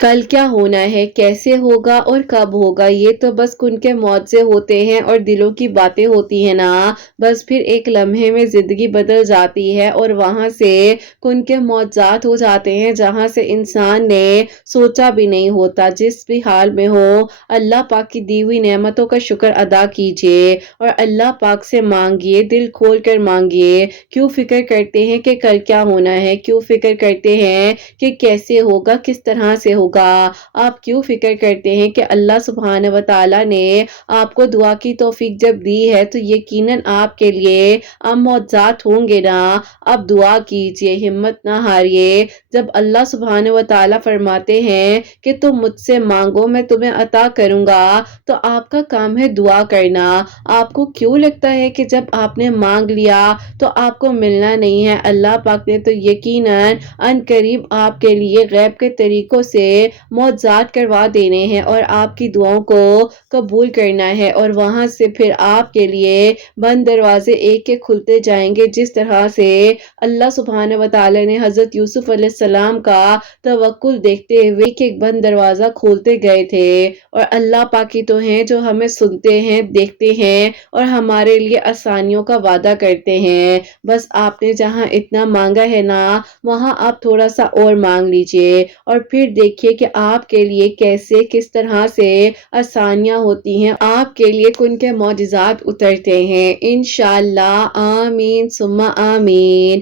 کل کیا ہونا ہے، کیسے ہوگا اور کب ہوگا، یہ تو بس ان کے معجزے ہوتے ہیں اور دلوں کی باتیں ہوتی ہیں نا۔ بس پھر ایک لمحے میں زندگی بدل جاتی ہے اور وہاں سے ان کے معجزات ہو جاتے ہیں جہاں سے انسان نے سوچا بھی نہیں ہوتا۔ جس بھی حال میں ہو، اللہ پاک کی دی ہوئی نعمتوں کا شکر ادا کیجئے اور اللہ پاک سے مانگیے، دل کھول کر مانگیے۔ کیوں فکر کرتے ہیں کہ کل کیا ہونا ہے، کیوں فکر کرتے ہیں کہ کیسے ہوگا، کس طرح سے ہوگا، آپ کیوں فکر کرتے ہیں کہ اللہ سبحانہ و تعالیٰ نے آپ کو دعا کی توفیق جب دی ہے تو یقیناً آپ کے لیے معجزات ہوں گے نا۔ اب دعا کیجئے، ہمت نہ ہاریے۔ جب اللہ سبحانہ و تعالیٰ فرماتے ہیں کہ تم مجھ سے مانگو میں تمہیں عطا کروں گا، تو آپ کا کام ہے دعا کرنا۔ آپ کو کیوں لگتا ہے کہ جب آپ نے مانگ لیا تو آپ کو ملنا نہیں ہے؟ اللہ پاک نے تو یقیناً ان قریب آپ کے لیے غیب کے طریقوں سے معجزات کروا دینے ہیں اور آپ کی دعاؤں کو قبول کرنا ہے، اور وہاں سے پھر آپ کے لیے بند دروازے ایک ایک کھلتے جائیں گے، جس طرح سے اللہ سبحانہ و تعالی نے حضرت یوسف علیہ السلام کا توکل دیکھتے ہوئے ایک ایک بند دروازہ کھولتے گئے تھے۔ اور اللہ پاک ہی تو ہیں جو ہمیں سنتے ہیں، دیکھتے ہیں اور ہمارے لیے آسانیوں کا وعدہ کرتے ہیں۔ بس آپ نے جہاں اتنا مانگا ہے نا، وہاں آپ تھوڑا سا اور مانگ لیجئے اور پھر دیکھیے کہ آپ کے لیے کیسے کس طرح سے آسانیاں ہوتی ہیں، آپ کے لیے کن کے معجزات اترتے ہیں انشاءاللہ۔ آمین ثم آمین۔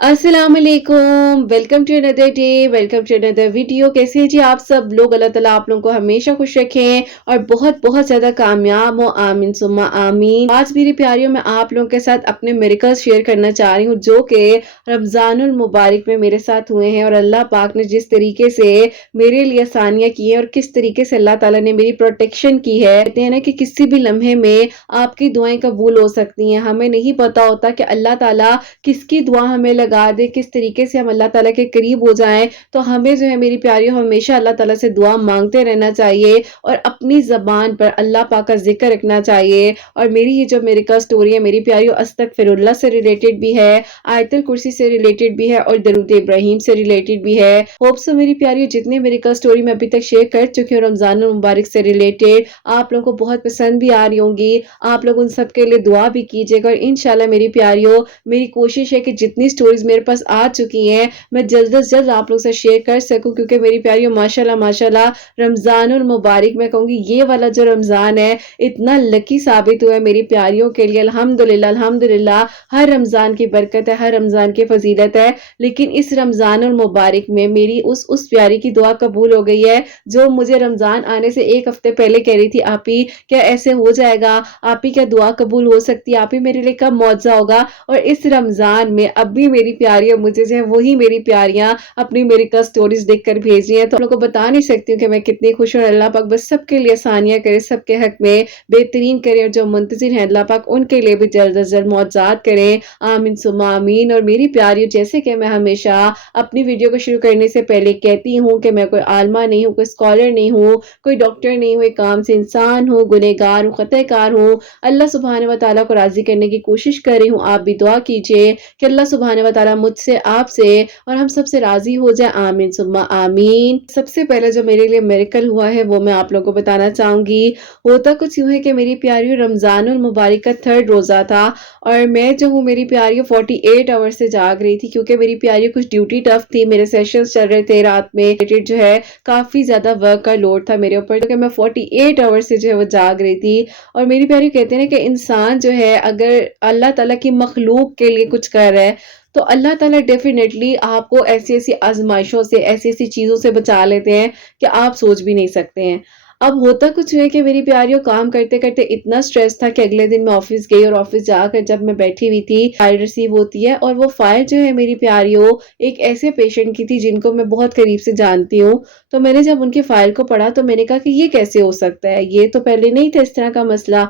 السلام علیکم، ویلکم ٹو اندر ڈے، ویلکم ٹو اندر ویڈیو۔ کیسے جی آپ سب لوگ؟ اللہ تعالیٰ آپ لوگوں کو ہمیشہ خوش رکھیں اور بہت بہت زیادہ کامیاب ہو، آمین ثم آمین۔ آج میری پیاریوں میں آپ لوگوں کے ساتھ اپنے میریکلز شیئر کرنا چاہ رہی ہوں جو کہ رمضان المبارک میں میرے ساتھ ہوئے ہیں، اور اللہ پاک نے جس طریقے سے میرے لیے آسانیاں کی ہیں اور کس طریقے سے اللہ تعالیٰ نے میری پروٹیکشن کی ہے۔ کہتے ہیں نا کہ کسی بھی لمحے میں آپ کی دعائیں قبول ہو سکتی ہیں، ہمیں نہیں پتا ہوتا کہ اللہ تعالیٰ کس کی دعا ہمیں لگا دے، کس طریقے سے ہم اللہ تعالیٰ کے قریب ہو جائیں۔ تو ہمیں جو ہے میری پیاریوں ہمیشہ اللہ تعالیٰ سے دعا مانگتے رہنا چاہیے اور اپنی زبان پر اللہ پاک کا ذکر رکھنا چاہیے۔ اور میری یہ جو میریکل سٹوری ہے میری پیاریوں، استغفر اللہ سے ریلیٹڈ بھی ہے، آیت الکرسی سے ریلیٹڈ بھی ہے اور درود ابراہیم سے ریلیٹڈ بھی ہے۔ ہوپ سو میری پیاریوں جتنے میریکل سٹوری میں ابھی تک شیئر کر چکی ہوں رمضان المبارک سے ریلیٹڈ، آپ لوگوں کو بہت پسند بھی آ رہی ہوں گی، آپ لوگ ان سب کے لیے دعا بھی کیجیے گا۔ اور انشاءاللہ میری پیاریوں میری کوشش ہے کہ جتنی سٹوریز میرے پاس آ چکی ہیں میں جلد از جلد آپ لوگ سے شیئر کر سکوں، کیونکہ میری پیاریوں ماشاءاللہ ماشاءاللہ رمضان المبارک میں کہوں گی یہ والا جو رمضان ہے اتنا لکی ثابت ہوا ہے میری پیاریوں کے لیے۔ الحمدللہ الحمدللہ، ہر رمضان کی برکت ہے، ہر رمضان کی فضیلت ہے، لیکن اس رمضان المبارک میں میری اس پیاری کی دعا قبول ہو گئی ہے جو مجھے رمضان آنے سے ایک ہفتے پہلے کہہ رہی تھی آپی کیا ایسے ہو جائے گا، آپی کیا دعا قبول ہو سکتی ہے، آپی میرے لیے کب معجزہ ہوگا۔ اور اس رمضان میں اب بھی میری پیاریاں مجھے جو ہے وہی میری پیاریاں اپنی میریکل سٹوریز دیکھ کر بھیج رہی ہیں، تو آپ لوگوں کو بتا نہیں سکتی ہوں کہ میں کتنی خوش ہوں۔ اللہ پاک بس سب کے لیے آسانیاں کرے، سب کے حق میں بہترین کرے، اور جو منتظر ہیں اللہ پاک ان کے لیے بھی جلد از جلد معجزات کرے، آمین ثم آمین۔ اور میری پیاریوں جیسے کہ میں ہمیشہ اپنی ویڈیو کو شروع کرنے سے پہلے کہتی ہوں کہ میں کوئی عالمہ نہیں ہوں، کوئی اسکالر نہیں ہوں، کوئی ڈاکٹر نہیں ہوں، ایک عام سے انسان ہوں، گنہگار ہوں، خطا کار ہوں، اللہ سبحانہ و تعالیٰ کو راضی کرنے کی کوشش کر رہی ہوں۔ آپ بھی دعا کیجئے کہ اللہ سبحانہ و تعالیٰ مجھ سے، آپ سے اور ہم سب سے راضی ہو جائے، آمین ثم آمین۔ سب سے پہلے جو میرے لیے میریکل ہوا ہے وہ میں آپ لوگوں کو بتانا چاہوں گی۔ ہوتا کچھ یوں ہے کہ میری پیاریوں رمضان المبارک کا 3rd روزہ تھا اور میں جو ہوں میری پیاریوں 48 آور سے جاگ رہی تھی، کیونکہ میری پیاریوں کچھ ڈیوٹی ٹف تھی، میرے سیشنز چل رہے تھے رات میں، جو ہے کافی زیادہ ورک کا لوڈ تھا میرے اوپر، تو میں 48 آور سے جو ہے وہ جاگ رہی تھی۔ اور میری پیاری کہتے ہیں کہ انسان جو ہے اگر اللہ تعالیٰ کی مخلوق کے لیے کچھ کر رہا ہے تو اللہ تعالیٰ ڈیفینیٹلی آپ کو ایسی ایسی آزمائشوں سے، ایسی ایسی چیزوں سے بچا لیتے ہیں کہ آپ سوچ بھی نہیں سکتے ہیں۔ اب ہوتا کچھ ہے کہ میری پیاریوں کام کرتے کرتے اتنا سٹریس تھا کہ اگلے دن میں آفس گئی، اور آفس جا کر جب میں بیٹھی ہوئی تھی فائل ریسیو ہوتی ہے، اور وہ فائل جو ہے میری پیاریوں ایک ایسے پیشنٹ کی تھی جن کو میں بہت قریب سے جانتی ہوں۔ تو میں نے جب ان کی فائل کو پڑھا تو میں نے کہا کہ یہ کیسے ہو سکتا ہے، یہ تو پہلے نہیں تھا اس طرح کا مسئلہ۔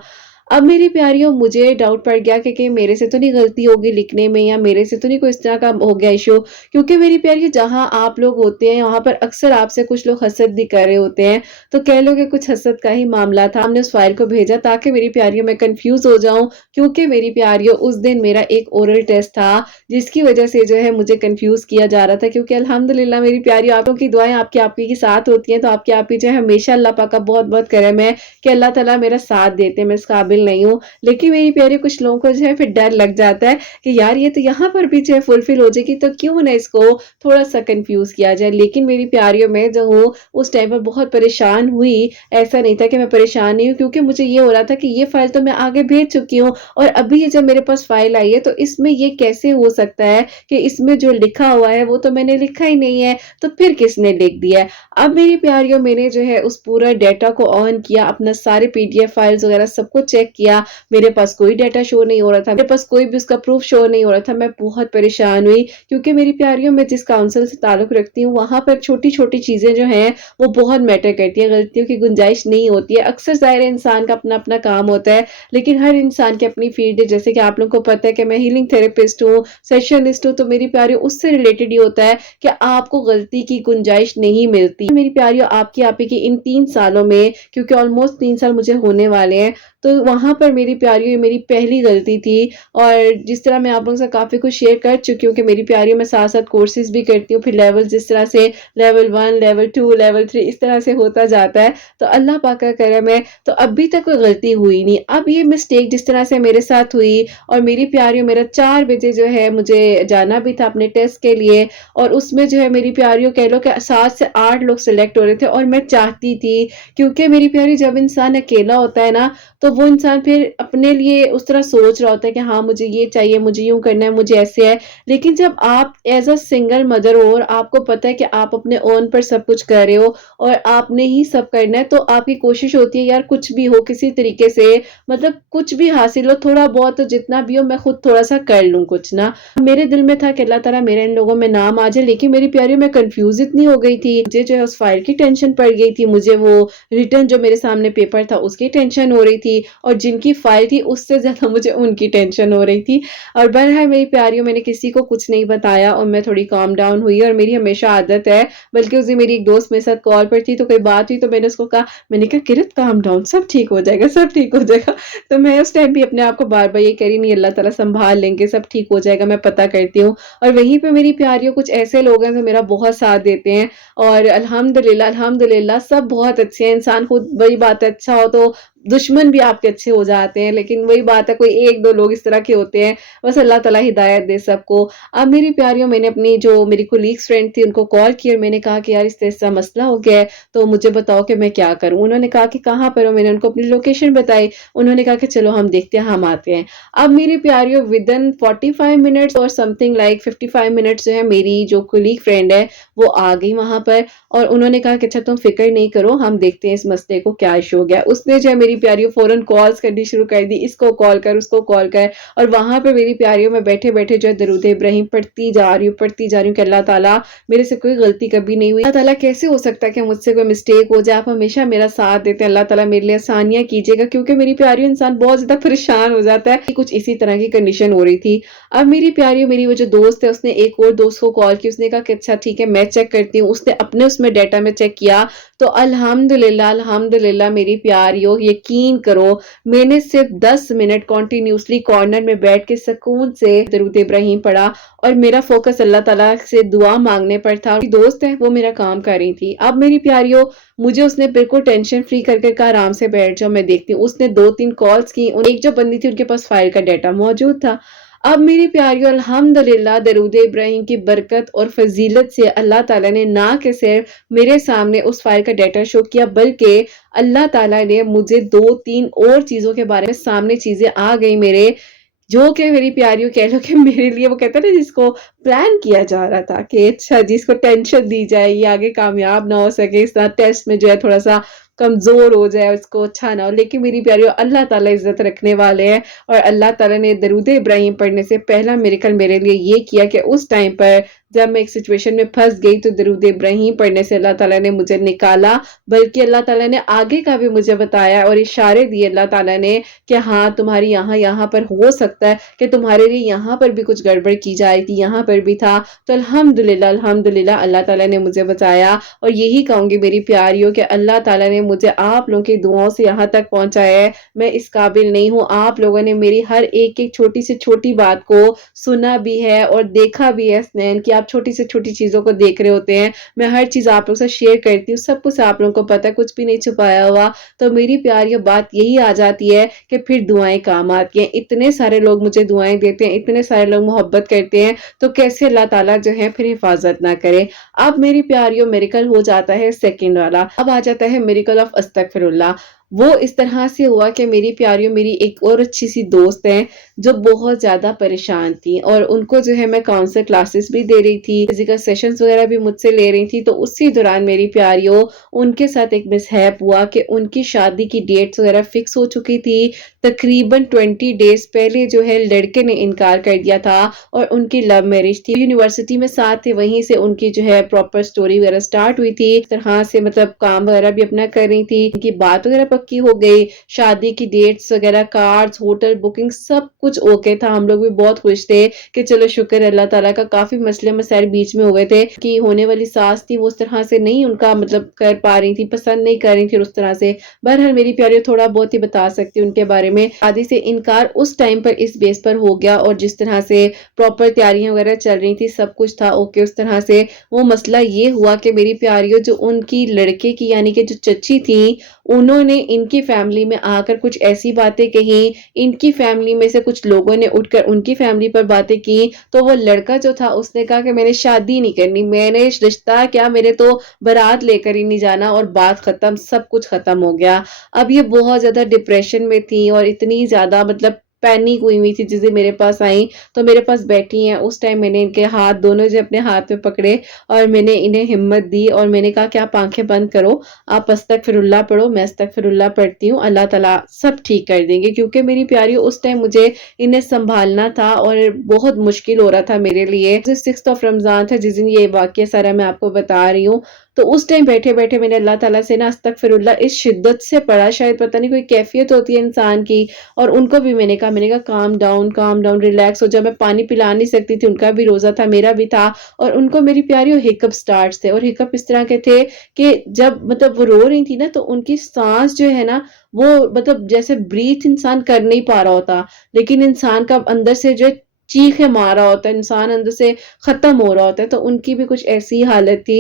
अब मेरी प्यारियों मुझे डाउट पड़ गया कि कहीं मेरे से तो नहीं गलती होगी लिखने में, या मेरे से तो नहीं कोई इस तरह का हो गया इशू, क्योंकि मेरी प्यारियों जहाँ आप लोग होते हैं वहाँ पर अक्सर आपसे कुछ लोग हसद भी कर रहे होते हैं, तो कह लो कि कुछ हसद का ही मामला था। हमने उस फाइल को भेजा ताकि मेरी प्यारियों मैं कंफ्यूज हो जाऊं, क्योंकि मेरी प्यारियों उस दिन मेरा एक ओरल टेस्ट था जिसकी वजह से जो है मुझे कंफ्यूज किया जा रहा था, क्योंकि अल्हम्दुलिल्लाह मेरी प्यारियों आप लोगों की दुआएं आपकी आपकी के साथ होती हैं, तो आपकी आपकी जो है हमेशा अल्लाह पाक का बहुत बहुत करम है कि अल्लाह ताला मेरा साथ देते हैं, मैं इस काबिल नहीं हूँ। लेकिन मेरी प्यारी कुछ लोगों को जो है फिर डर लग जाता है कि यार ये तो यहाँ पर भी जो है फुलफिल हो जाएगी, तो क्यों ना इसको थोड़ा सा कंफ्यूज किया जाए। लेकिन मेरी प्यारियों में जो हूँ उस टाइम पर बहुत परेशान हुई। ऐसा नहीं था कि मैं परेशान नहीं हूँ, क्योंकि मुझे ये हो रहा था कि ये फाइल तो मैं आगे भेज चुकी हूँ, और अभी ये जब मेरे पास फाइल आई है तो इसमें ये कैसे हो सकता है कि इसमें जो लिखा हुआ है वो तो मैंने लिखा ही नहीं है, तो फिर किसने लिख दिया है। अब मेरी प्यारियों मैंने जो है उस पूरा डेटा को ऑन किया, अपना सारे पीडीएफ फाइल्स वगैरह सबको चेक किया, मेरे पास कोई डेटा शो नहीं हो रहा था, मेरे पास कोई भी उसका प्रूफ शो नहीं हो रहा था। मैं बहुत परेशान हुई, क्योंकि मेरी प्यारियों मैं जिस काउंसिल से ताल्लुक रखती हूँ वहां पर छोटी छोटी चीजें जो हैं वो बहुत मैटर करती है, गलतियों की गुंजाइश नहीं होती है। अक्सर ज़ाहिर है इंसान का अपना अपना काम होता है, लेकिन हर इंसान की अपनी फील्ड है। जैसे कि आप लोगों को पता है कि मैं हीलिंग थेरेपिस्ट हूँ, सेशनिस्ट हूँ, तो मेरी प्यारियों उससे रिलेटेड ये होता है कि आपको गलती की गुंजाइश नहीं मिलती। मेरी प्यारियों आपकी आपी की इन 3 सालों में, क्योंकि ऑलमोस्ट 3 साल मुझे होने वाले हैं, तो वहां पर मेरी प्यारियों ये मेरी पहली गलती थी। और जिस तरह मैं आप लोगों से काफी कुछ शेयर कर चुकी हूँ कि मेरी प्यारियों मैं साथ साथ कोर्सेज भी करती हूँ, फिर लेवल जिस तरह से लेवल 1 लेवल 2 लेवल 3 इस तरह से होता जाता है, तो अल्लाह पाक का करम है, तो अभी तक कोई गलती हुई नहीं। अब ये मिस्टेक जिस तरह से मेरे साथ हुई, और मेरी प्यारियों मेरा 4 बजे जो है मुझे जाना भी था अपने टेस्ट के लिए, और उसमें जो है मेरी प्यारियों कह लो कि 7 से 8 लोग सिलेक्ट हो रहे थे, और मैं चाहती थी, क्योंकि मेरी प्यारी जब इंसान अकेला होता है ना, तो वो इंसान फिर अपने लिए उस तरह सोच रहा होता है कि हाँ मुझे ये चाहिए, मुझे यूं करना है, मुझे ऐसे है। लेकिन जब आप एज अ सिंगल मदर हो और आपको पता है कि आप अपने ओन पर सब कुछ कर रहे हो और आपने ही सब करना है, तो आपकी कोशिश होती है यार कुछ भी हो किसी तरीके से, मतलब कुछ भी हासिल हो, थोड़ा बहुत तो जितना भी हो मैं खुद थोड़ा सा कर लूं कुछ ना। मेरे दिल में था कि अल्लाह ताला मेरे इन लोगों में नाम आ जाए, लेकिन मेरी प्यारी मैं कंफ्यूज इतनी हो गई थी, मुझे जो है उस फाइल की टेंशन पड़ गई थी, मुझे वो रिटर्न जो मेरे सामने पेपर था उसकी टेंशन हो रही थी, और जिनकी फाइल थी उससे ज्यादा मुझे उनकी टेंशन हो रही थी। और बहरहाल मेरी प्यारियों मैंने किसी को कुछ नहीं बताया, और मैं थोड़ी काम डाउन हुई, और मेरी हमेशा आदत है, बल्कि उस दिन मेरी एक दोस्त मेरे साथ कॉल पर थी, तो कोई बात हुई तो मैंने उसको कहा, मैंने कहा किरत काम डाउन, सब ठीक हो जाएगा, सब ठीक हो जाएगा। तो मैं उस टाइम भी अपने आप को बार बार ये करी, नहीं अल्लाह ताला संभाल लेंगे, सब ठीक हो जाएगा, मैं पता करती हूँ। और वहीं पे मेरी प्यारियों कुछ ऐसे लोग हैं जो मेरा बहुत साथ देते हैं, और अल्हम्दुलिल्लाह अल्हम्दुलिल्लाह सब बहुत अच्छे हैं। इंसान खुद वही बात है अच्छा हो तो दुश्मन भी आपके अच्छे हो जाते हैं, लेकिन वही बात है कोई 1-2 लोग इस तरह के होते हैं, बस अल्लाह ताला हिदायत दे सबको। अब मेरी प्यारियों मैंने अपनी जो मेरी कोलीग्स फ्रेंड थी उनको कॉल किया, और मैंने कहा कि यार इस तरह ऐसा मसला हो गया है, तो मुझे बताओ कि मैं क्या करूँ? उन्होंने कहा कि कहाँ पर हो? मैंने उनको अपनी लोकेशन बताई, उन्होंने कहा कि चलो हम देखते हैं, हम आते हैं। अब मेरी प्यारियों विदिन 45 मिनट्स और समथिंग लाइक 55 मिनट्स जो है मेरी जो कोलीग फ्रेंड है वो आ गई वहां पर, और उन्होंने कहा कि अच्छा तुम फिक्र नहीं करो, हम देखते हैं इस मसले को क्या इशू हो गया। उसने जो है मेरी प्यारियों फौरन कॉल्स करनी शुरू कर दी, इसको कॉल कर उसको कॉल कर, और वहां पे मेरी प्यारियों में बैठे बैठे जो है दरूद इब्राहिम पढ़ती जा रही हूँ कि अल्लाह ताला मेरे से कोई गलती कभी नहीं हुई, अल्लाह ताला कैसे हो सकता है कि मुझसे कोई मिस्टेक हो जाए, आप हमेशा मेरा साथ देते हैं, अल्लाह ताला मेरे लिए आसानियां कीजिएगा, क्योंकि मेरी प्यारियों इंसान बहुत ज्यादा परेशान हो जाता है। कुछ इसी तरह की कंडीशन हो रही थी। अब मेरी प्यारियों मेरी वो जो दोस्त है उसने एक और दोस्त को कॉल की, उसने कहा कि अच्छा ठीक है मैं चेक करती हूँ, उसने अपने उसमें डाटा में चेक किया, तो अल्हम्दुलिल्लाह अल्हम्दुलिल्लाह मेरी प्यारियों यकीन करो मैंने सिर्फ 10 मिनट कॉन्टिन्यूसली कॉर्नर में बैठ के सुकून से दरूद इब्राहिम पढ़ा, और मेरा फोकस अल्लाह ताला से दुआ मांगने पर था। दोस्त है वो मेरा काम कर रही थी। अब मेरी प्यारियों मुझे उसने बिल्कुल टेंशन फ्री करके कहा आराम से बैठ जाओ मैं देखती हूँ। उसने 2-3 कॉल्स की, एक जो बंदी थी उनके पास फाइल का डाटा मौजूद था। अब मेरी प्यारियों अल्हम्दुलिल्लाह दरूद इब्राहिम की बरकत और फजीलत से अल्लाह ताला ने ना के सिर्फ मेरे सामने उस फाइल का डाटा शो किया, बल्कि अल्लाह ताला ने मुझे 2-3 और चीजों के बारे में सामने चीजें आ गई मेरे, जो कि मेरी प्यारियों कह लो कि मेरे लिए वो कहते हैं ना जिसको प्लान किया जा रहा था कि अच्छा जिसको टेंशन दी जाए ये आगे कामयाब ना हो सके, इस तरह टेस्ट में जो है थोड़ा सा कमजोर हो जाए, उसको अच्छा ना हो। लेकिन मेरी प्यारियों अल्लाह ताला इज्जत रखने वाले हैं, और अल्लाह ताला ने दरूद इब्राहिम पढ़ने से पहला मिरेकल मेरे लिए ये किया कि उस टाइम पर जब मैं एक सिचुएशन में फँस गई तो दरूद इब्राहीम पढ़ने से अल्लाह ताला ने मुझे निकाला, बल्कि अल्लाह ताला ने आगे का भी मुझे बताया और इशारे दिए अल्लाह ताला ने कि हाँ, तुम्हारी यहाँ पर हो सकता है कि तुम्हारे लिए यहाँ पर भी कुछ गड़बड़ की जाएगी, यहाँ पर भी था। तो अल्हम्दुलिल्लाह अल्हम्दुलिल्लाह अल्लाह ताला ने मुझे बचाया। और यही कहूँगी मेरी प्यारियों कि अल्लाह ताला ने मुझे आप लोगों की दुआओं से यहाँ तक पहुँचाया है। मैं इस काबिल नहीं हूँ, आप लोगों ने मेरी हर एक-एक छोटी से छोटी बात को सुना भी है और देखा भी है स्नैन कि आप छोटी से छोटी चीज़ों को देख रहे होते हैं। मैं हर चीज़ आप लोगों से शेयर करती हूँ, सब कुछ आप लोगों को पता है, कुछ भी नहीं छुपाया हुआ। तो मेरी प्यारियों बात यही आ जाती है कि फिर दुआएँ काम आती हैं। इतने सारे लोग मुझे दुआएँ देते हैं, इतने सारे लोग मोहब्बत करते हैं, तो कैसे अल्लाह ताला जो है फिर हिफाज़त ना करे। अब मेरी प्यारियों मिरेकल हो जाता है सेकंड वाला, अब आ जाता है मिरेकल ऑफ अस्तगफिरुल्लाह। वो इस तरह से हुआ कि मेरी प्यारियों मेरी एक और अच्छी-सी दोस्त है, जो बहुत ज़्यादा परेशान थी और उनको जो है मैं काउंसलर क्लासेस भी दे रही थी, फिज़िकल सेशंस वगैरह भी मुझसे ले रही थी। तो उसी दौरान मेरी प्यारियों उनके साथ एक मिसहैप हुआ कि उनकी शादी की डेट्स वगैरह फिक्स हो चुकी थी। तकरीबन 20 डेज़ पहले जो है लड़के ने इनकार कर दिया था और उनकी लव मैरिज थी। यूनिवर्सिटी में साथ थे, वहीं से उनकी जो है प्रॉपर स्टोरी वगैरह स्टार्ट हुई थी। इस तरह से मतलब काम वगैरह भी अपना कर रही थी। उनकी बात वगैरह पक्की हो गई, शादी की डेट्स वगैरह, कार्ड्स, होटल बुकिंग सब कुछ ओके था। हम लोग भी बहुत खुश थे कि चलो शुक्र है अल्लाह ताला का, काफ़ी मसले मसाइल बीच में हुए थे कि होने वाली सास थी वो उस तरह से नहीं उनका मतलब कर पा रही थी, पसंद नहीं कर रही थी उस तरह से। बहरहाल मेरी प्यारी थोड़ा बहुत ही बता सकती हूँ उनके बारे में। शादी से इनकार उस टाइम पर इस बेस पर हो गया और जिस तरह से प्रॉपर तैयारियां वगैरह चल रही थी, सब कुछ था ओके उस तरह से। वो मसला ये हुआ कि मेरी प्यारियों जो उनकी लड़के की यानी कि जो चची थी, उन्होंने इनकी फैमिली में आकर कुछ ऐसी बातें कही, इनकी फैमिली में से कुछ लोगों ने उठकर उनकी फैमिली पर बातें की। तो वो लड़का जो था उसने कहा कि मैंने शादी नहीं करनी, मैंने रिश्ता क्या, मेरे तो बारात लेकर ही नहीं जाना, और बात खत्म, सब कुछ खत्म हो गया। अब ये बहुत ज्यादा डिप्रेशन में थी और इतनी ज्यादा मतलब पैनिक हुई थी जिस दिन मेरे पास आई। तो मेरे पास बैठी हैं, उस टाइम मैंने इनके हाथ दोनों जो अपने हाथ में पकड़े और मैंने इन्हें हिम्मत दी और मैंने कहा कि आप आंखें बंद करो, आप अस्तगफिरुल्लाह पढ़ो, मैं अस्तगफिरुल्लाह पढ़ती हूँ, अल्लाह ताला सब ठीक कर देंगे। क्योंकि मेरी प्यारी उस टाइम मुझे इन्हें संभालना था और बहुत मुश्किल हो रहा था मेरे लिए। 6 ऑफ रमजान था जिस दिन ये वाकया सारा मैं आपको बता रही हूँ। तो उस टाइम बैठे बैठे मैंने अल्लाह ताला से ना अस्तगफिरुल्लाह इस शिद्दत से पढ़ा, शायद पता नहीं कोई कैफियत होती है इंसान की। और उनको भी मैंने कहा काम डाउन, रिलैक्स हो जाओ। मैं पानी पिला नहीं सकती थी, उनका भी रोजा था, मेरा भी था। और उनको मेरी प्यारी हिकअप स्टार्ट्स थे और हिकअप इस तरह के थे कि जब मतलब वो रो रही थी ना तो उनकी सांस जो है ना वो मतलब जैसे ब्रीथ इंसान कर नहीं पा रहा होता, लेकिन इंसान का अंदर से जो है चीखे मार रहा होता है, इंसान अंदर से खत्म हो रहा होता है। तो उनकी भी कुछ ऐसी हालत थी।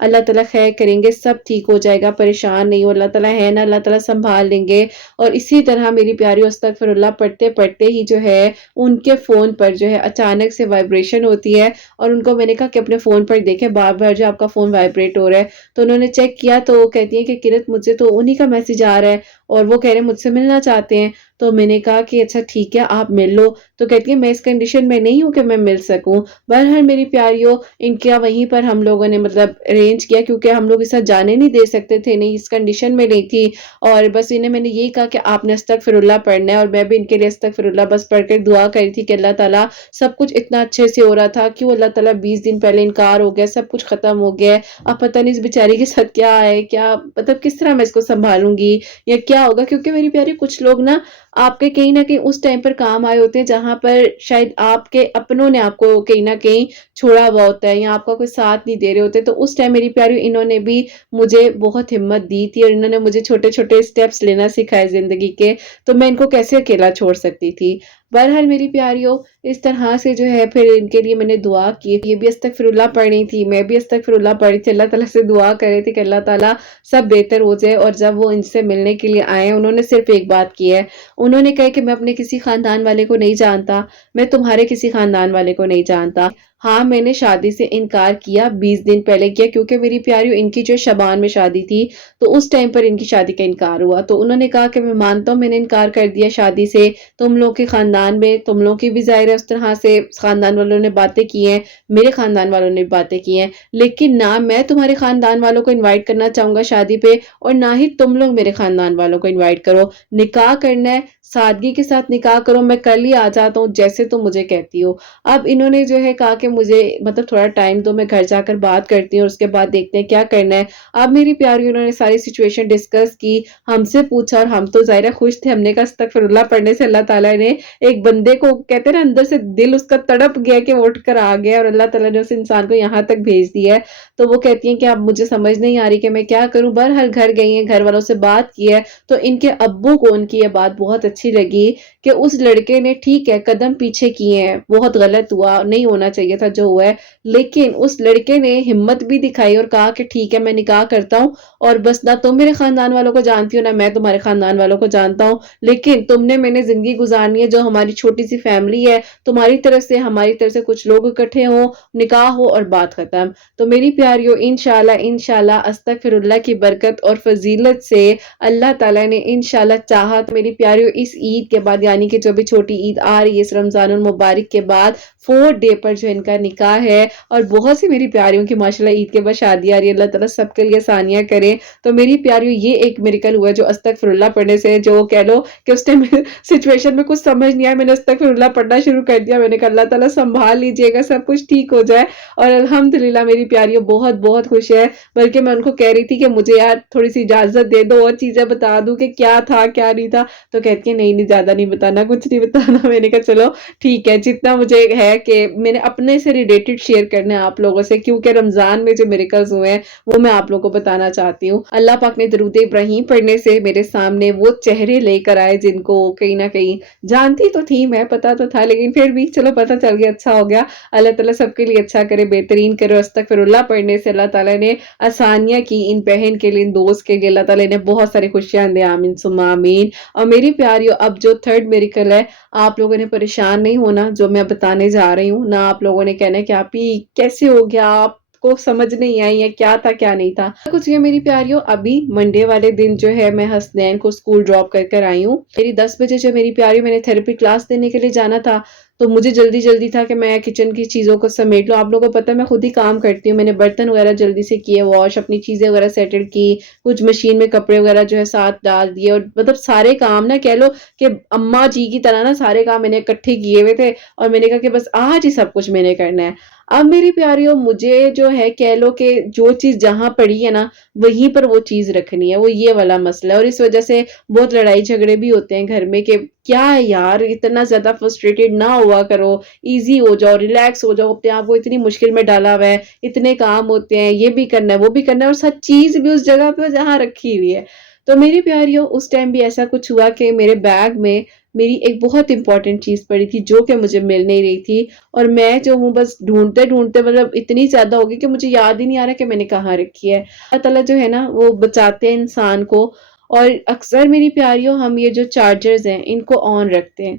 अल्लाह ताला खैर करेंगे, सब ठीक हो जाएगा, परेशान नहीं हो, अल्लाह ताला है ना, अल्लाह ताला संभाल लेंगे। और इसी तरह मेरी प्यारी अस्तगफिरुल्लाह पढ़ते पढ़ते ही जो है उनके फोन पर जो है अचानक से वाइब्रेशन होती है। और उनको मैंने कहा कि अपने फोन पर देखें, बार बार जो आपका फोन वाइब्रेट हो रहा है। तो उन्होंने चेक किया तो वो कहती है कि किरत मुझे तो उन्हीं का मैसेज आ रहा है और वो कह रहे हैं मुझसे मिलना चाहते हैं। तो मैंने कहा कि अच्छा ठीक है, आप मिल लो। तो कहती है मैं इस कंडीशन में नहीं हूँ कि मैं मिल सकूं। बहरहाल मेरी प्यारियों इनका वहीं पर हम लोगों ने मतलब अरेंज किया, क्योंकि हम लोग इस साथ जाने नहीं दे सकते थे, नहीं इस कंडीशन में नहीं थी। और बस इन्हें मैंने यही कहा कि आपने अस्तगफिरुल्लाह पढ़ना है और मैं भी इनके लिए अस्तगफिरुल्लाह बस पढ़कर दुआ करी थी कि अल्लाह ताला सब कुछ इतना अच्छे से हो रहा था, क्यों अल्लाह ताला 20 दिन पहले इनकार हो गया, सब कुछ खत्म हो गया है। अब पता नहीं इस बेचारी के साथ क्या है, क्या मतलब किस तरह मैं इसको संभालूंगी या क्या होगा। क्योंकि मेरी प्यारी कुछ लोग ना आपके कहीं ना कहीं उस टाइम पर काम आए होते हैं जहां पर शायद आपके अपनों ने आपको कहीं ना कहीं छोड़ा हुआ होता है या आपका कोई साथ नहीं दे रहे होते। तो उस टाइम मेरी प्यारी इन्होंने भी मुझे बहुत हिम्मत दी थी और इन्होंने मुझे छोटे छोटे स्टेप्स लेना सिखाए जिंदगी के। तो मैं इनको कैसे अकेला छोड़ सकती थी। बहरहाल मेरी प्यारियों इस तरह से जो है फिर इनके लिए मैंने दुआ की, ये भी अस्तगफिरुल्लाह पढ़ी थी, मैं भी अस्तगफिरुल्लाह पढ़ी थी, अल्लाह ताला से दुआ कर रही थी कि अल्लाह ताला सब बेहतर हो जाए। और जब वो इनसे मिलने के लिए आए, उन्होंने सिर्फ एक बात की है, उन्होंने कहा कि मैं अपने किसी खानदान वाले को नहीं जानता, मैं तुम्हारे किसी खानदान वाले को नहीं जानता। हाँ, मैंने शादी से इनकार किया, 20 दिन पहले किया, क्योंकि मेरी प्यारी इनकी जो शबान में शादी थी तो उस टाइम पर इनकी शादी का इनकार हुआ। तो उन्होंने कहा कि मैं मानता हूँ मैंने इनकार कर दिया शादी से, तुम लोग के खानदान में तुम लोग की भी जाहिर है उस तरह से खानदान वालों ने बातें की हैं, मेरे खानदान वालों ने भी बातें की हैं, लेकिन ना मैं तुम्हारे खानदान वालों को इन्वाइट करना चाहूंगा शादी पे और ना ही तुम लोग मेरे खानदान वालों को इन्वाइट करो। निकाह करना है, سادگی کے ساتھ نکاح کرو، میں کل ہی آ جاتا ہوں جیسے تم مجھے کہتی ہو۔ اب انہوں نے جو ہے کہا کہ مجھے مطلب تھوڑا ٹائم دو، میں گھر جا کر بات کرتی ہوں اور اس کے بعد دیکھتے ہیں کیا کرنا ہے۔ اب میری پیاری انہوں نے ساری سچویشن ڈسکس کی، ہم سے پوچھا اور ہم تو ظاہر خوش تھے۔ ہم نے کہا استغفر اللہ پڑھنے سے اللہ تعالیٰ نے ایک بندے کو کہتے ہیں نا اندر سے دل اس کا تڑپ گیا کہ وہ اٹھ کر آ گیا اور اللہ تعالیٰ نے اس انسان کو یہاں تک بھیج دیا ہے۔ تو وہ کہتی ہیں کہ اب مجھے سمجھ نہیں آ رہی کہ میں کیا کروں۔ بہرحال گھر گئی ہیں، گھر والوں سے بات کی ہے تو ان کے ابو کو ان کی یہ بات بہت اچھی لگی کہ اس لڑکے نے ٹھیک ہے قدم پیچھے کیے ہیں، بہت غلط ہوا، نہیں ہونا چاہیے تھا جو ہوا ہے، لیکن اس لڑکے نے ہمت بھی دکھائی اور کہا کہ ٹھیک ہے میں نکاح کرتا ہوں اور بس نہ تم میرے خاندان والوں کو جانتی ہو نہ میں تمہارے خاندان والوں کو جانتا ہوں، لیکن تم نے میں نے زندگی گزارنی ہے جو ہماری چھوٹی سی فیملی ہے، تمہاری طرف سے ہماری طرف سے کچھ لوگ اکٹھے ہوں، نکاح ہو اور بات ختم۔ تو میری پیاریو انشاءاللہ استغفر اللہ کی برکت اور فضیلت سے اللہ تعالیٰ نے انشاءاللہ چاہا تو میری پیاریو اس عید کے بعد یعنی کہ جو بھی چھوٹی عید آ رہی ہے اس رمضان المبارک کے بعد 4 ڈے پر جو ان کا نکاح ہے اور بہت سی میری پیاریوں کی ماشاءاللہ عید کے بعد شادی آ رہی ہے، اللہ تعالیٰ سب کے لیے آسانیاں کرے۔ تو میری پیاریو یہ ایک میریکل ہوا ہے جو استغفر اللہ پڑھنے سے، جو کہہ لو کہ اس ٹائم سچویشن میں کچھ سمجھ نہیں آیا، میں نے استغفر اللہ پڑھنا شروع کر دیا، میں نے کہا اللہ تعالیٰ سنبھال لیجئے گا، سب کچھ ٹھیک ہو جائے۔ اور الحمدللہ میری پیاریوں بہت بہت خوش ہے، بلکہ میں ان کو کہہ رہی تھی کہ مجھے یار تھوڑی سی اجازت دے دو اور چیزیں بتا دوں کہ کیا تھا کیا نہیں تھا، تو کہتی ہے نہیں نہیں زیادہ نہیں بتانا، کچھ نہیں بتانا۔ میں نے کہا چلو ٹھیک ہے، جتنا مجھے ہے کہ میں نے اپنے سے ریلیٹڈ شیئر کرنا ہے آپ لوگوں سے، کیونکہ رمضان میں جو میریکلز ہوئے ہیں وہ میں آپ لوگوں کو بتانا چاہتی ہوں۔ اللہ پاک نے درود ابراہیم پڑھنے سے میرے سامنے وہ چہرے لے کر آئے جن کو کہیں نہ کہیں جانتی تو تھی میں، پتا تو تھا، لیکن پھر بھی چلو پتا چل گیا، اچھا ہو گیا۔ اللہ تعالیٰ سب کے لیے اچھا کرے، بہترین کرے۔ استغفر اللہ پڑھنے سے اللہ تعالیٰ نے آسانیاں کی ان بہن کے لیے، ان دوست کے لیے، اللہ تعالیٰ نے بہت ساری خوشیاں دے، آمین ثم آمین۔ اور میری پیاریو اب جو 3rd میریکل ہے، آپ لوگوں نے پریشان نہیں ہونا، جو میں بتانے جا رہی ہوں نہ آپ لوگوں نے کہنا ہے کہ آپ ہی کیسے ہو گیا، آپ کو سمجھ نہیں آئی ہے کیا تھا کیا نہیں تھا کچھ۔ یہ میری پیاریو ابھی منڈے والے دن جو ہے میں حسنین کو اسکول ڈراپ کر آئی ہوں، میری 10 بجے جو میری پیاری میں نے تھراپی کلاس دینے کے لیے جانا تھا، تو مجھے جلدی تھا کہ میں کچن کی چیزوں کو سمیٹ لوں۔ آپ لوگوں کو پتہ ہے میں خود ہی کام کرتی ہوں، میں نے برتن وغیرہ جلدی سے کیے واش، اپنی چیزیں وغیرہ سیٹل کی، کچھ مشین میں کپڑے وغیرہ جو ہے ساتھ ڈال دیے، اور مطلب سارے کام نا کہہ لو کہ اماں جی کی طرح نا سارے کام میں نے اکٹھے کیے ہوئے تھے، اور میں نے کہا کہ بس آج ہی سب کچھ میں نے کرنا ہے۔ اب میری پیاریوں مجھے جو ہے کہہ لو کہ جو چیز جہاں پڑی ہے نا وہیں پر وہ چیز رکھنی ہے، وہ یہ والا مسئلہ ہے، اور اس وجہ سے بہت لڑائی جھگڑے بھی ہوتے ہیں گھر میں کہ کیا ہے یار اتنا زیادہ فرسٹریٹڈ نہ ہوا کرو، ایزی ہو جاؤ، ریلیکس ہو جاؤ، اپنے آپ کو اتنی مشکل میں ڈالا ہوا ہے، اتنے کام ہوتے ہیں، یہ بھی کرنا ہے وہ بھی کرنا ہے، اور سچ چیز بھی اس جگہ پہ جہاں رکھی ہوئی ہے۔ تو میری پیاریوں اس ٹائم بھی ایسا کچھ ہوا کہ میرے بیگ میں میری ایک بہت امپورٹنٹ چیز پڑی تھی جو کہ مجھے مل نہیں رہی تھی، اور میں جو ہوں بس ڈھونڈتے مطلب اتنی زیادہ ہوگی کہ مجھے یاد ہی نہیں آ رہا کہ میں نے کہاں رکھی ہے۔ اللہ تعالیٰ جو ہے نا وہ بچاتے ہیں انسان کو، اور اکثر میری پیاریوں ہم یہ جو چارجرز ہیں ان کو آن رکھتے ہیں،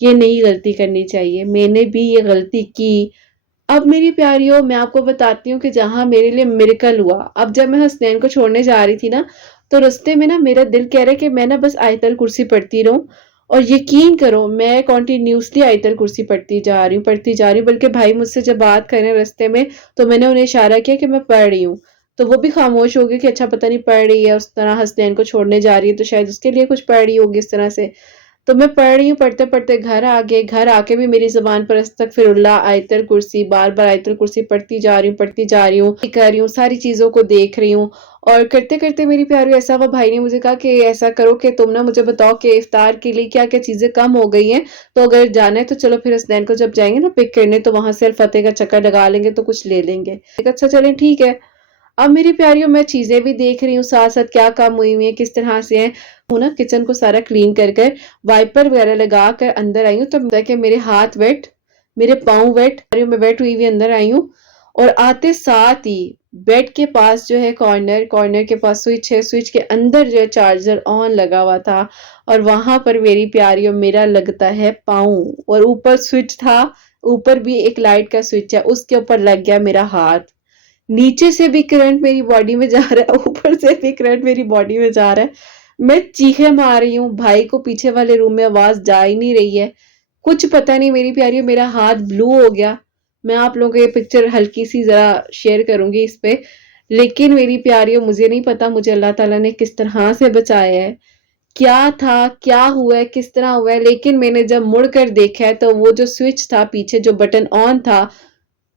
یہ نہیں غلطی کرنی چاہیے، میں نے بھی یہ غلطی کی۔ اب میری پیاریوں میں آپ کو بتاتی ہوں کہ جہاں میرے لیے میریکل ہوا، اب جب میں حسنین کو چھوڑنے جا رہی تھی نا تو رستے میں نا میرا دل کہہ رہا ہے کہ میں نا بس آیت الکرسی پڑھتی رہوں، اور یقین کرو میں کنٹینیوسلی آیت الکرسی پڑھتی جا رہی ہوں، بلکہ بھائی مجھ سے جب بات کر رہے ہیں رستے میں تو میں نے انہیں اشارہ کیا کہ میں پڑھ رہی ہوں، تو وہ بھی خاموش ہو گئی کہ اچھا پتہ نہیں پڑھ رہی ہے، اس طرح حسنین کو چھوڑنے جا رہی ہے تو شاید اس کے لیے کچھ پڑھ رہی ہوگی اس طرح سے۔ تو میں پڑھ رہی ہوں، پڑھتے گھر آ کے بھی میری زبان پر استغفر اللہ، آیت الکرسی، بار آیت الکرسی پڑھتی جا رہی ہوں، کر رہی ہوں، ساری چیزوں کو دیکھ رہی ہوں، اور کرتے میری پیاری ایسا ہوا بھائی نے مجھے کہا کہ ایسا کرو کہ تم نا مجھے بتاؤ کہ افطار کے لیے کیا کیا چیزیں کم ہو گئی ہیں، تو اگر جانا ہے تو چلو پھر حسنین کو جب جائیں گے نا پک کرنے تو وہاں سے الفتح کا چکر لگا لیں گے تو کچھ لے لیں گے۔ اچھا چلیں ٹھیک ہے۔ اب میری پیاریوں میں چیزیں بھی دیکھ رہی ہوں، ساتھ ساتھ کیا کام ہوئی ہوئی ہیں کس طرح سے ہیں، ہوں نا کچن کو سارا کلین کر وائپر وغیرہ لگا کر اندر آئی ہوں تو کہ میرے ہاتھ ویٹ، میرے پاؤں ویٹ، میں ویٹ ہوئی ہوئی اندر آئی ہوں، اور آتے ساتھ ہی بیڈ کے پاس جو ہے کارنر کے پاس سوئچ ہے، سوئچ کے اندر جو ہے چارجر آن لگا ہوا تھا، اور وہاں پر میری پیاریوں میرا لگتا ہے پاؤں، اور اوپر سوئچ تھا، اوپر بھی ایک لائٹ کا سوئچ ہے، اس کے اوپر لگ گیا میرا ہاتھ، نیچے سے بھی کرنٹ میری باڈی میں جا رہا ہے، اوپر سے بھی کرنٹ میری باڈی میں جا رہا ہے، میں چیخیں مار رہی ہوں، بھائی کو پیچھے والے روم میں آواز جا ہی نہیں رہی ہے، کچھ پتہ نہیں میری پیاری میرا ہاتھ بلو ہو گیا۔ میں آپ لوگوں کو یہ پکچر ہلکی سی ذرا شیئر کروں گی اس پہ، لیکن میری پیاریوں مجھے نہیں پتا مجھے اللہ تعالیٰ نے کس طرح سے بچایا ہے क्या था, क्या हुआ है, किस तरह हुआ है, लेकिन मैंने जब मुड़ कर देखा है तो वो जो स्विच था पीछे, जो बटन ऑन था,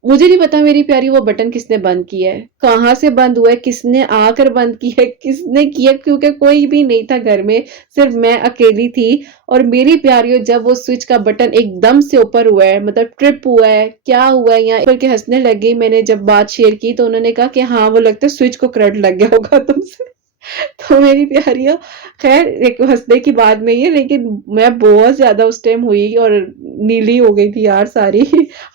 मुझे नहीं पता मेरी प्यारी वो बटन किसने बंद किया है, कहाँ से बंद हुआ है, किसने आकर बंद किया है, किसने किया, क्योंकि कोई भी नहीं था घर में, सिर्फ मैं अकेली थी। और मेरी प्यारियों, जब वो स्विच का बटन एकदम से ऊपर हुआ है, मतलब ट्रिप हुआ है, क्या हुआ है, यहाँ ऊपर के हंसने लग गई। मैंने जब बात शेयर की तो उन्होंने कहा कि हाँ वो लगता है स्विच को करंट लग गया होगा तुमसे। तो मेरी प्यारियों, खैर एक हंसने की बात नहीं है, लेकिन मैं बहुत ज्यादा उस टाइम हुई और नीली हो गई थी यार सारी।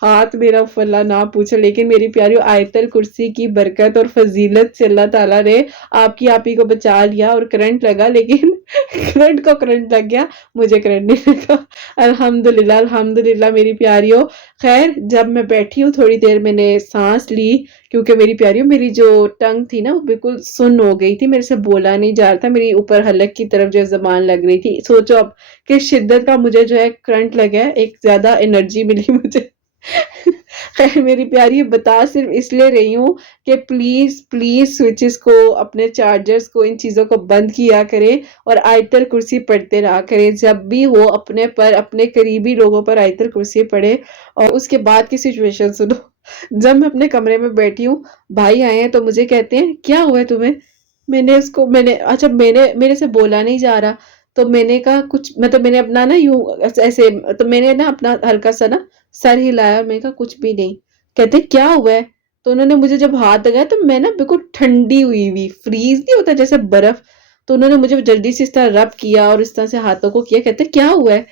हाथ मेरा फल्ला ना पूछो। लेकिन मेरी प्यारियों, आयतल कुर्सी की बरकत और फजीलत से अल्लाह ताला ने आपकी आप ही को बचा लिया और करंट लगा, लेकिन करंट को करंट लग गया, मुझे करंट नहीं लगा। अल्हम्दुलिल्लाह अल्हम्दुलिल्लाह मेरी प्यारियों। खैर जब मैं बैठी हूँ थोड़ी देर मैंने सांस ली, क्योंकि मेरी प्यारियों मेरी जो टंग थी ना वो बिल्कुल सुन्न हो गई थी, मेरे से बोला नहीं जा रहा था, मेरी ऊपर हलक की तरफ जो जबान लग रही थी। सोचो अब किस शिद्दत का मुझे जो है करंट लगा है, एक ज्यादा एनर्जी मिली मुझे। खैर मेरी प्यारी, बता सिर्फ इसलिए रही हूँ कि प्लीज प्लीज स्विचेस को, अपने चार्जर्स को, इन चीजों को बंद किया करें और आयतल कुर्सी पढ़ते रहा करें। जब भी हो अपने पर, अपने करीबी लोगों पर आयतल कुर्सी पढ़े। और उसके बाद की सिचुएशन सुनो। जब मैं अपने कमरे में बैठी हूँ, भाई आए हैं तो मुझे कहते हैं क्या हुआ है तुम्हें। मैंने अच्छा, मैंने मेरे से बोला नहीं जा रहा, तो मैंने कहा कुछ, मतलब मैंने अपना ना यूं ऐसे, तो मैंने ना अपना हल्का सा ना सर हिलाया, मैंने कहा कुछ भी नहीं। कहते क्या हुआ है। तो उन्होंने मुझे जब हाथ लगाया तो मैं ना बिल्कुल ठंडी हुई हुई, फ्रीज नहीं होता जैसे बर्फ। तो उन्होंने मुझे जल्दी से इस तरह रब किया और इस तरह से हाथों को किया, कहते क्या हुआ है।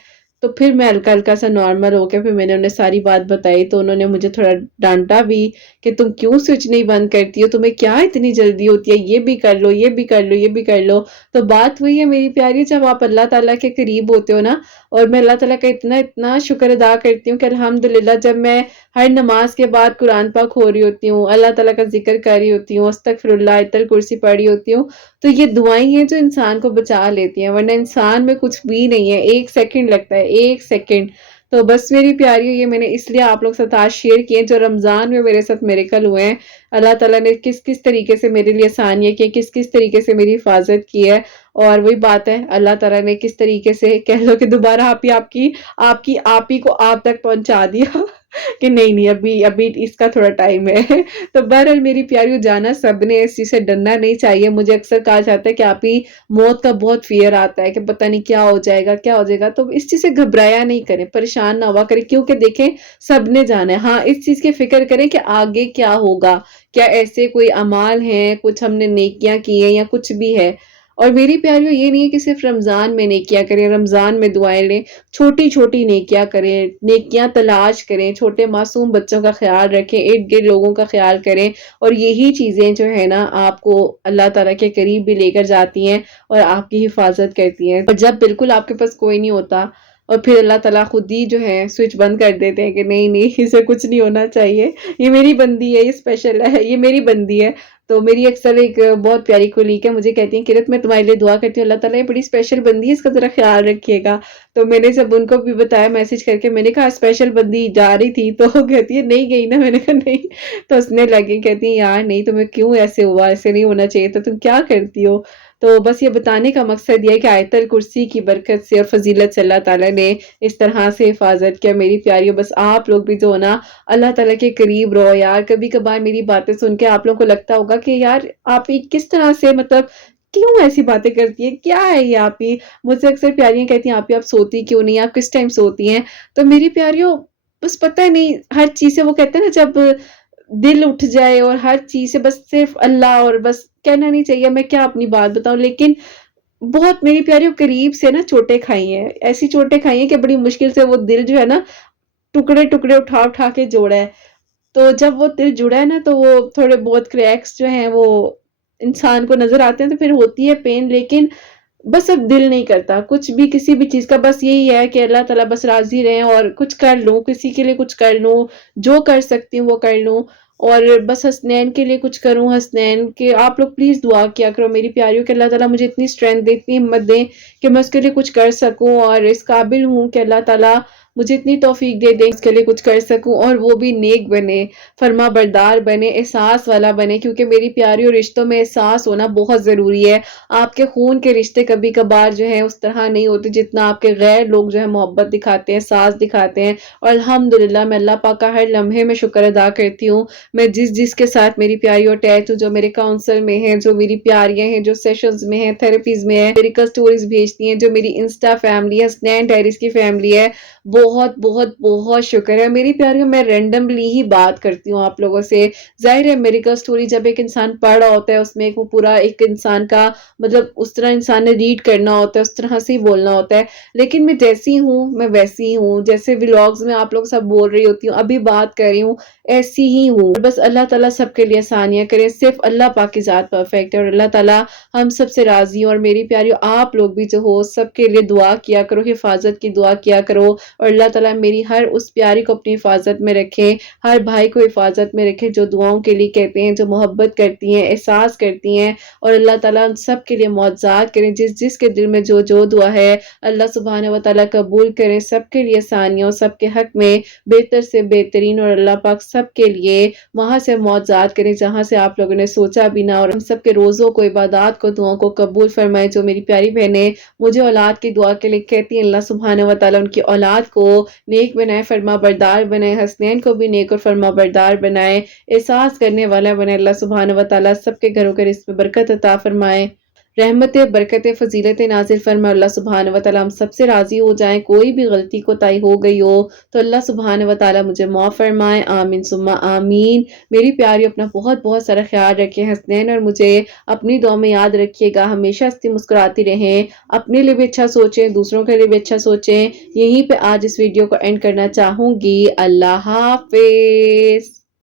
तो फिर मैं हल्का हल्का सा नॉर्मल हो गया, फिर मैंने उन्हें सारी बात बताई, तो उन्होंने मुझे थोड़ा डांटा भी कि तुम क्यों स्विच नहीं बंद करती हो, तुम्हें क्या इतनी जल्दी होती है, ये भी कर लो, ये भी कर लो, ये भी कर लो। तो बात वही है मेरी प्यारी, जब आप अल्लाह ताला के करीब होते हो ना, और मैं अल्लाह ताला का इतना इतना शुक्र अदा करती हूँ कि अल्हम्दुलिल्लाह, जब मैं हर नमाज के बाद कुरान पाक हो रही होती हूँ, अल्लाह ताला का जिक्र कर रही होती हूँ, अस्तगफिरुल्लाह, आयतल कुर्सी पढ़ रही होती हूँ, तो ये दुआएं हैं जो इंसान को बचा लेती हैं, वरना इंसान में कुछ भी नहीं है, एक सेकंड लगता है, एक सेकंड। तो बस मेरी प्यारी, ये मैंने इसलिए आप लोग साथ आज शेयर किए जो रमजान में मेरे साथ मिरेकल हुए हैं। अल्लाह ताला ने किस किस तरीके से मेरे लिए आसानियां की, किस किस तरीके से मेरी हिफाजत की है। और वही बात है, अल्लाह ताला ने किस तरीके से कह लो कि दोबारा आपकी आप ही को आप तक पहुंचा दिया। कि नहीं नहीं, अभी अभी इसका थोड़ा टाइम है। तो बहरहाल मेरी प्यारी, जाना सबने, इस चीज से डरना नहीं चाहिए। मुझे अक्सर कहा जाता है कि आप ही मौत का बहुत फियर आता है कि पता नहीं क्या हो जाएगा, क्या हो जाएगा। तो इस चीज से घबराया नहीं करें, परेशान ना हुआ करें, क्योंकि देखें सबने जाना है। हाँ, इस चीज की फिक्र करें कि आगे क्या होगा, क्या ऐसे कोई अमाल हैं, कुछ हमने नेकियां की हैं या कुछ भी है। और मेरी प्यारियों, ये नहीं है कि सिर्फ रमजान में नेकियां करें, रमजान में दुआएं लें, छोटी छोटी नेकियां करें, नेकियां तलाश करें, छोटे मासूम बच्चों का ख्याल रखें, इर्द गिर्द लोगों का ख्याल करें। और यही चीजें जो है ना आपको अल्लाह ताला के करीब भी लेकर जाती हैं और आपकी हिफाजत करती हैं। और जब बिल्कुल आपके पास कोई नहीं होता और फिर अल्लाह ताला खुद ही जो है स्विच बंद कर देते हैं कि नहीं नहीं, इसे कुछ नहीं होना चाहिए, ये मेरी बंदी है, ये स्पेशल है, ये मेरी बंदी है। तो मेरी अक्सर एक बहुत प्यारी कोलीग है, मुझे कहती है किरत मैं तुम्हारे लिए दुआ करती हूँ, अल्लाह ताला ये बड़ी स्पेशल बंदी है, इसका जरा ख्याल रखिएगा। तो मैंने जब उनको भी बताया मैसेज करके, मैंने कहा स्पेशल बंदी जा रही थी, तो कहती है नहीं गई ना, मैंने कहा नहीं। तो हंसने लगी, कहती है यार नहीं, तुम्हें क्यों ऐसे हुआ, ऐसे नहीं होना चाहिए, तो तुम क्या करती हो। तो बस ये बताने का मकसद ये है कि आयतल कुर्सी की बरकत से और फजीलत से अल्लाह ताला ने इस तरह से हिफाजत किया। मेरी प्यारियों, बस आप लोग भी जो ना अल्लाह ताला के करीब रहो यार। कभी कभार मेरी बातें सुन के आप लोगों को लगता होगा कि यार आप ही किस तरह से, मतलब क्यों ऐसी बातें करती है, क्या है ये आप ही। मुझसे अक्सर प्यारियां कहती हैं आप ही, आप सोती क्यों नहीं, आप किस टाइम सोती हैं। तो मेरी प्यारियों, बस पता नहीं हर चीज से, वो कहते हैं ना जब दिल उठ जाए और हर चीज से बस सिर्फ अल्लाह, और बस कहना नहीं चाहिए, मैं क्या अपनी बात बताऊं, लेकिन बहुत मेरी प्यारियों करीब से ना चोटें खाई हैं, ऐसी चोटें खाई हैं कि बड़ी मुश्किल से वो दिल जो है ना टुकड़े टुकड़े उठा उठा के जोड़ा है। तो जब वो दिल जुड़ा है ना, तो वो थोड़े बहुत क्रैक्स जो हैं वो इंसान को नजर आते हैं, तो फिर होती है पेन, लेकिन बस अब दिल नहीं करता कुछ भी, किसी भी चीज का। बस यही है कि अल्लाह ताला बस राजी रहे और कुछ कर लूं, किसी के लिए कुछ कर लूं, जो कर सकती हूँ वो कर लूं। और बस हसनैन के लिए कुछ करूं, हसनैन के आप लोग प्लीज दुआ किया करो मेरी प्यारियों, कि अल्लाह ताला मुझे इतनी स्ट्रेंथ दे, इतनी हिम्मत दे कि मैं उसके लिए कुछ कर सकूं, और इस काबिल हूं कि अल्लाह ताला مجھے اتنی توفیق دے دے اس کے لیے کچھ کر سکوں، اور وہ بھی نیک بنے، فرما بردار بنے، احساس والا بنے، کیونکہ میری پیاریوں رشتوں میں احساس ہونا بہت ضروری ہے۔ آپ کے خون کے رشتے کبھی کبھار جو ہیں اس طرح نہیں ہوتے جتنا آپ کے غیر لوگ جو ہے محبت دکھاتے ہیں، ساس دکھاتے ہیں، اور الحمدللہ میں اللہ پاک کا ہر لمحے میں شکر ادا کرتی ہوں۔ میں جس کے ساتھ میری پیاریوں اٹیچ ہوں، جو میرے کاؤنسل میں ہیں، جو میری پیاریاں ہیں، جو سیشنز میں ہیں، تھراپیز میں ہیں، میری سٹوریز بھیجتی ہیں، جو میری انسٹا فیملی ہے، حسنین ڈائریز کی فیملی ہے، بہت بہت بہت شکر ہے میری پیاریوں۔ میں رینڈملی ہی بات کرتی ہوں آپ لوگوں سے۔ ظاہر ہے میریکل سٹوری جب ایک انسان پڑھ رہا ہوتا ہے، اس میں وہ پورا ایک انسان کا مطلب اس طرح انسان نے ریڈ کرنا ہوتا ہے، اس طرح سے ہی بولنا ہوتا ہے، لیکن میں جیسی ہوں میں ویسی ہی ہوں، جیسے ولاگز میں آپ لوگ سب بول رہی ہوتی ہوں، ابھی بات کر رہی ہوں، ایسی ہی ہوں۔ بس اللہ تعالیٰ سب کے لیے آسانیاں کرے، صرف اللہ پاک کی ذات پرفیکٹ ہے، اور اللہ تعالیٰ ہم سب سے راضی ہوں۔ اور میری پیاریوں آپ لوگ بھی جو ہو سب کے لیے دعا کیا کرو، حفاظت کی دعا کیا کرو، اور اللہ تعالیٰ میری ہر اس پیاری کو اپنی حفاظت میں رکھے، ہر بھائی کو حفاظت میں رکھے جو دعاؤں کے لیے کہتے ہیں، جو محبت کرتی ہیں، احساس کرتی ہیں، اور اللہ تعالیٰ ان سب کے لیے معجزات کریں، جس کے دل میں جو دعا ہے اللہ سبحانہ و تعالیٰ قبول کریں، سب کے لیے آسانیاں، سب کے حق میں بہتر سے بہترین، اور اللہ پاک سب کے لیے وہاں سے معجزات کریں جہاں سے آپ لوگوں نے سوچا بھی نہ، اور ہم سب کے روزوں کو، عبادات کو، دعاؤں کو قبول فرمائے۔ جو میری پیاری بہنیں مجھے اولاد کی دعا کے لیے کہتی ہیں، اللہ سبحانہ و تعالیٰ ان کی اولاد کو نیک بنائے، فرما بردار بنائے، حسنین کو بھی نیک اور فرما بردار بنائے، احساس کرنے والا بنائے۔ اللہ سبحانہ و تعالیٰ سب کے گھروں کے رزق میں برکت عطا فرمائے، رحمت برکت فضیلت نازل فرمائے۔ اللہ سبحانہ و تعالیٰ ہم سب سے راضی ہو جائیں، کوئی بھی غلطی کوتاہی ہو گئی ہو تو اللہ سبحانہ و تعالیٰ مجھے معاف فرمائے، آمین ثم آمین۔ میری پیاری اپنا بہت بہت سارا خیال رکھیں، حسنین اور مجھے اپنی دعا میں یاد رکھیے گا، ہمیشہ ہنستی مسکراتی رہیں، اپنے لیے بھی اچھا سوچیں، دوسروں کے لیے بھی اچھا سوچیں۔ یہیں پہ آج اس ویڈیو کو اینڈ کرنا چاہوں گی۔ اللہ حافظ۔